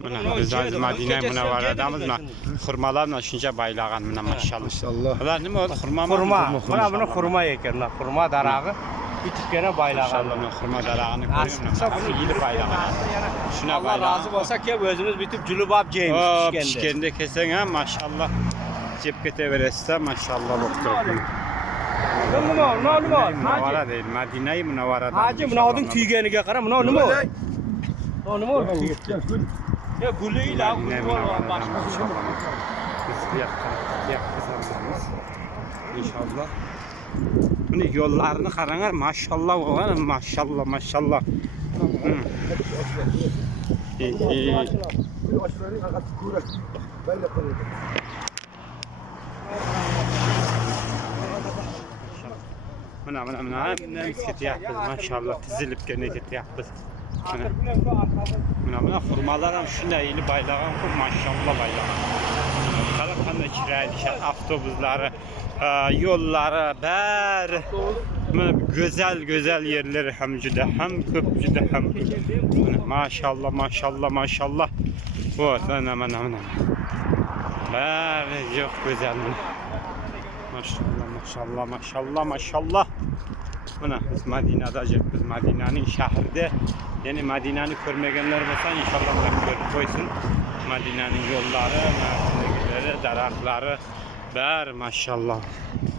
Buna biz az Madine Münevvere'damiz. Hurmalarla şunca baylağan buna maşallah. Maşallah. Ular nima oldu? Hurma mı? Xurma. Mana buni xurma ekan. Xurma darag'i bitikana baylag'an. Maşallah hurma darağını koyuyorum. Bunu yiyip baylağan. Şuna Allah baylağan. razı bo'lsa kelib o'zimiz bitib julib olib jeymiz Hop pishganda. pişkende kesen ha maşallah. Cep keteverese maşallah doktor. Nima? Münevvere değil. Madine-i Münevvere'dan. Haji buni oding kuyganiga qara. Buni nima? Buni nima? Ya guliylar. Madine-i Münevvere'dan maşallah. Biz yakızamamız. İnşallah. Bunu yollarını karanlar maşallah olan maşallah maşallah. İyi. Buna biz yapız maşallah dizilip gene yapız. Buna hurmalar şunda yeni baylağın kur maşallah baylağın. Karakan'da kiraylı avtobusları, yolları, ber güzel yerleri hem cüde hem köpcüde hem maşallah maşallah maşallah. Bu hemen ber çok güzel. Maşallah maşallah maşallah maşallah. Buna biz Madine'de biz Madine'nin şehirde yani Madine'ni görmeyenler olsa inşallah görüp koysun. Madine'nin yolları, merdivenleri, darakları ber maşallah.